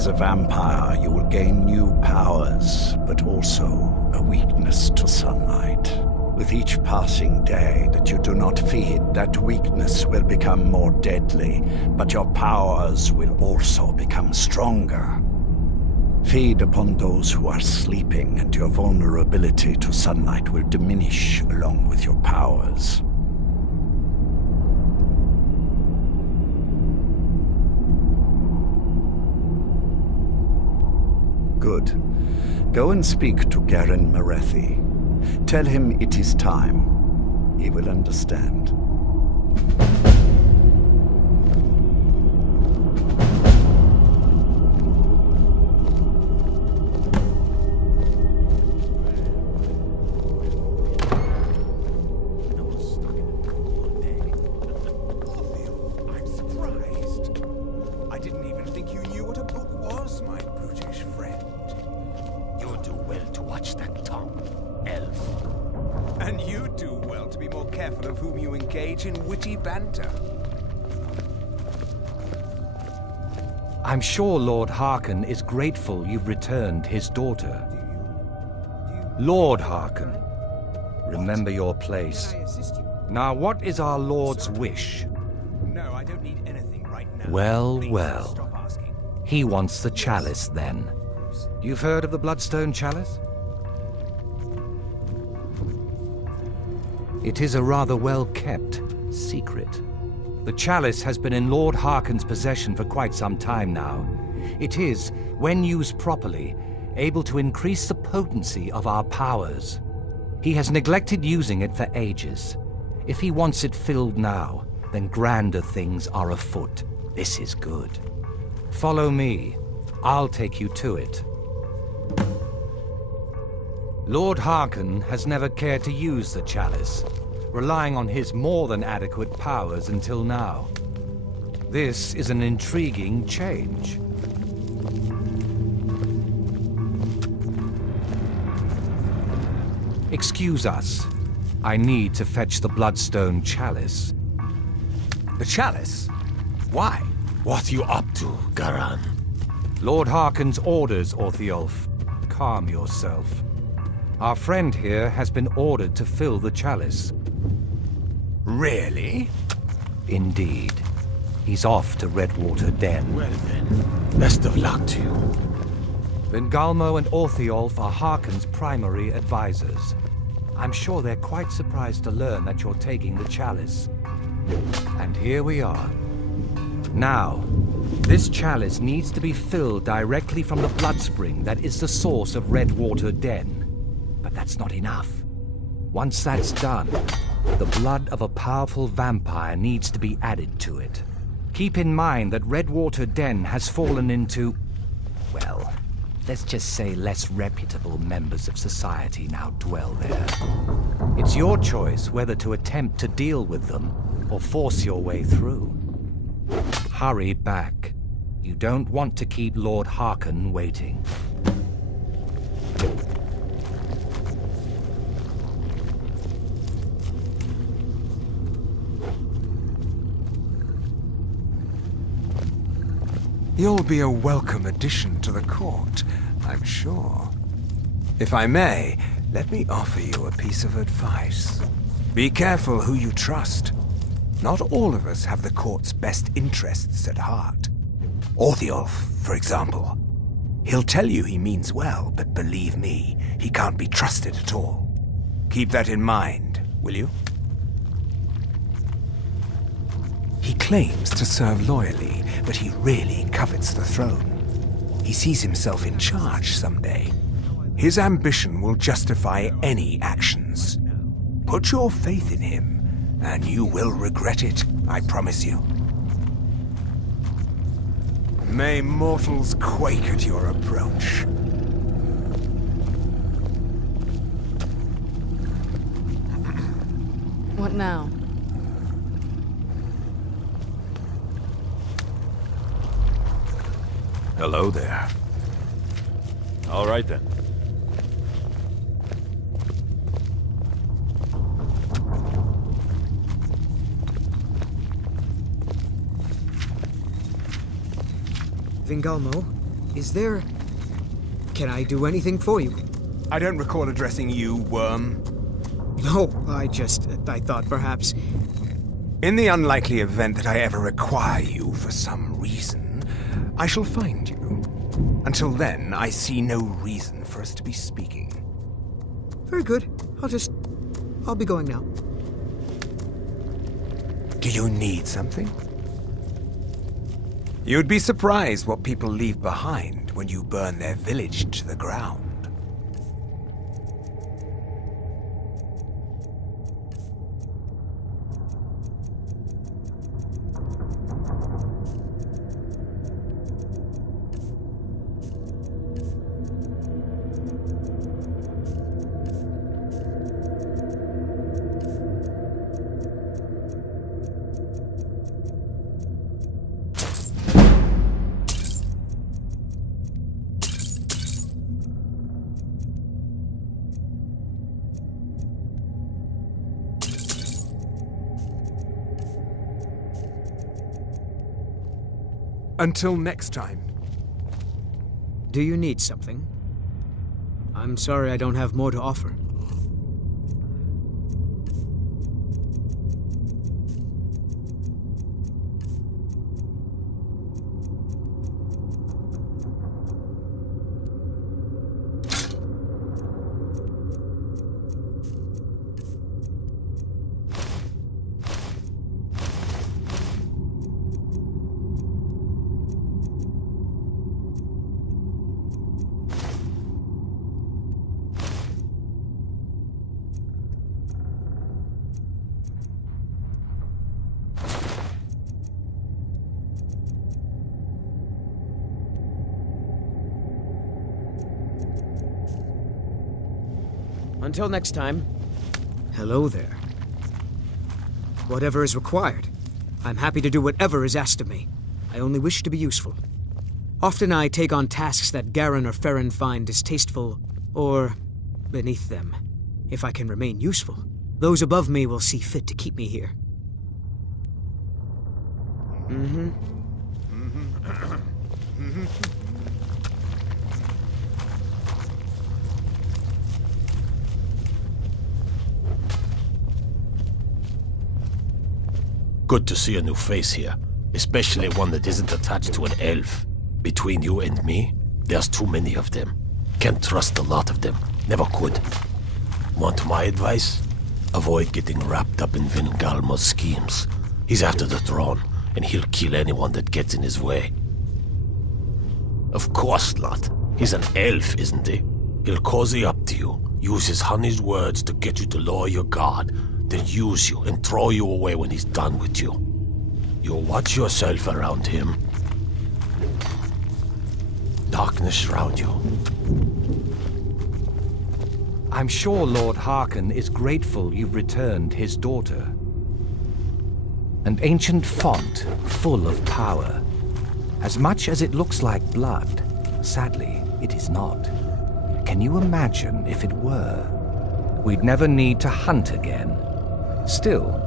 As a vampire, you will gain new powers, but also a weakness to sunlight. With each passing day that you do not feed, that weakness will become more deadly, but your powers will also become stronger. Feed upon those who are sleeping, and your vulnerability to sunlight will diminish along with your powers. Good. Go and speak to Garen Marethi. Tell him it is time. He will understand. I'm surprised. I didn't even think you knew what a book was, my brutish friend. You do well to watch that tongue, elf. And you do well to be more careful of whom you engage in witty banter. I'm sure Lord Harkon is grateful you've returned his daughter. Lord Harkon, remember your place. Now, what is our Lord's wish? No, I don't need anything right now. Well, Please well. stop asking. He wants the chalice, then. You've heard of the Bloodstone Chalice? It is a rather well-kept secret. The chalice has been in Lord Harkon's possession for quite some time now. It is, when used properly, able to increase the potency of our powers. He has neglected using it for ages. If he wants it filled now, then grander things are afoot. This is good. Follow me. I'll take you to it. Lord Harkon has never cared to use the chalice, relying on his more than adequate powers until now. This is an intriguing change. Excuse us. I need to fetch the Bloodstone Chalice. The chalice? Why? What you up to, Garan? Lord Harkon's orders, Orthiolf. Calm yourself. Our friend here has been ordered to fill the chalice. Really? Indeed. He's off to Redwater Den. Well then, best of luck to you. Vengalmo and Orthiolf are Harkon's primary advisors. I'm sure they're quite surprised to learn that you're taking the chalice. And here we are. Now, this chalice needs to be filled directly from the bloodspring that is the source of Redwater Den. But that's not enough. Once that's done, the blood of a powerful vampire needs to be added to it. Keep in mind that Redwater Den has fallen into, well, let's just say less reputable members of society now dwell there. It's your choice whether to attempt to deal with them or force your way through. Hurry back. You don't want to keep Lord Harkon waiting. You'll be a welcome addition to the court, I'm sure. If I may, let me offer you a piece of advice. Be careful who you trust. Not all of us have the court's best interests at heart. Orthiolf, for example. He'll tell you he means well, but believe me, he can't be trusted at all. Keep that in mind, will you? He claims to serve loyally, but he really covets the throne. He sees himself in charge someday. His ambition will justify any actions. Put your faith in him, and you will regret it, I promise you. May mortals quake at your approach. What now? Hello there. All right then. Vengalmo, Can I do anything for you? I don't recall addressing you, worm. No, I thought perhaps... In the unlikely event that I ever require you for some reason, I shall find you. Until then, I see no reason for us to be speaking. Very good. I'll be going now. Do you need something? You'd be surprised what people leave behind when you burn their village to the ground. Until next time. Do you need something? I'm sorry I don't have more to offer. Until next time, hello there. Whatever is required, I'm happy to do whatever is asked of me. I only wish to be useful. Often I take on tasks that Garen or Farron find distasteful or beneath them. If I can remain useful, those above me will see fit to keep me here. Good to see a new face here, especially one that isn't attached to an elf. Between you and me, there's too many of them. Can't trust a lot of them. Never could. Want my advice? Avoid getting wrapped up in Vingalmo's schemes. He's after the throne, and he'll kill anyone that gets in his way. Of course not. He's an elf, isn't he? He'll cozy up to you, use his honey's words to get you to lower your guard, then use you and throw you away when he's done with you. You'll watch yourself around him. Darkness shroud you. I'm sure Lord Harkon is grateful you've returned his daughter. An ancient font full of power. As much as it looks like blood, sadly, it is not. Can you imagine if it were? We'd never need to hunt again. Still,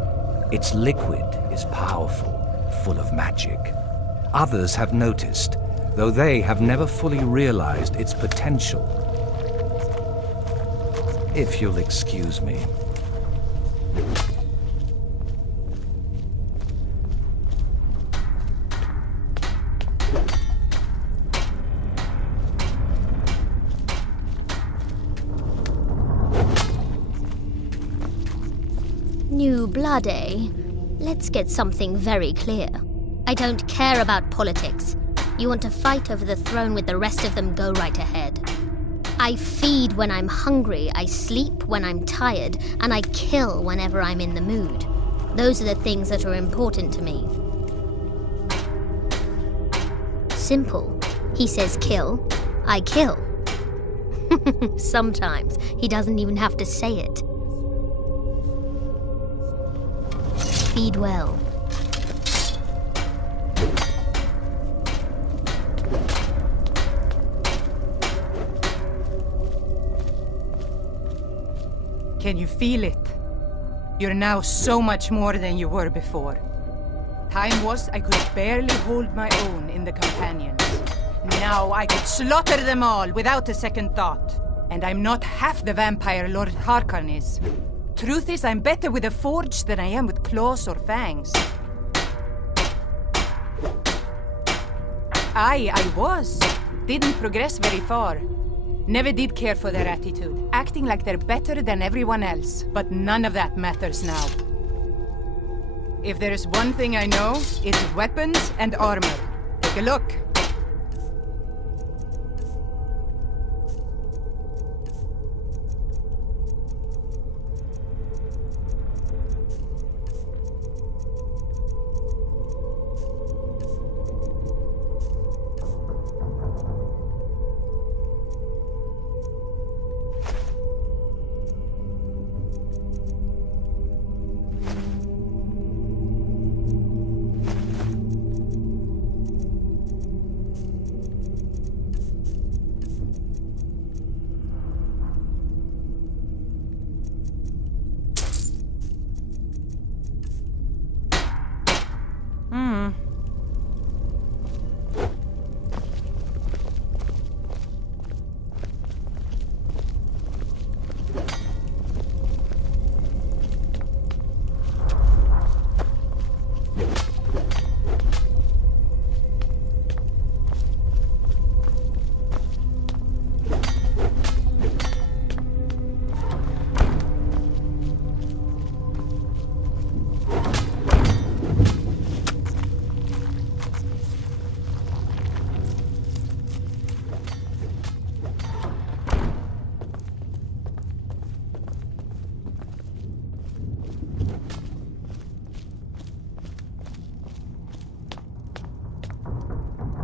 its liquid is powerful, full of magic. Others have noticed, though they have never fully realized its potential. If you'll excuse me. New blood, eh? Let's get something very clear. I don't care about politics. You want to fight over the throne with the rest of them, go right ahead. I feed when I'm hungry, I sleep when I'm tired, and I kill whenever I'm in the mood. Those are the things that are important to me. Simple. He says kill, I kill. Sometimes he doesn't even have to say it. Feed well. Can you feel it? You're now so much more than you were before. Time was I could barely hold my own in the Companions. Now I could slaughter them all without a second thought. And I'm not half the vampire Lord Harkon is. Truth is, I'm better with a forge than I am with claws or fangs. I was. Didn't progress very far. Never did care for their attitude, acting like they're better than everyone else. But none of that matters now. If there is one thing I know, it's weapons and armor. Take a look.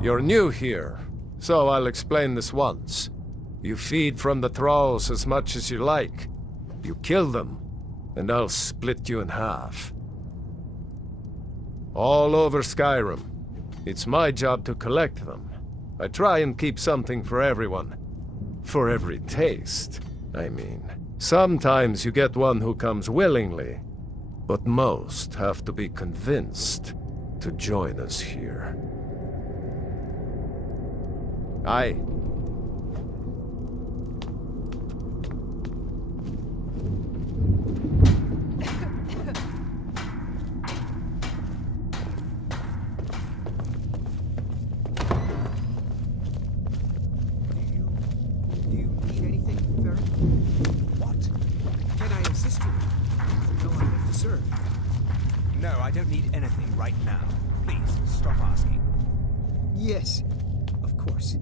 You're new here, so I'll explain this once. You feed from the thralls as much as you like. You kill them, and I'll split you in half. All over Skyrim. It's my job to collect them. I try and keep something for everyone. For every taste, I mean. Sometimes you get one who comes willingly, but most have to be convinced to join us here. Aye. Do you need anything, Farron? What? Can I assist you? No, I live to serve. No, I don't need anything right now. Please, stop asking. Yes, of course.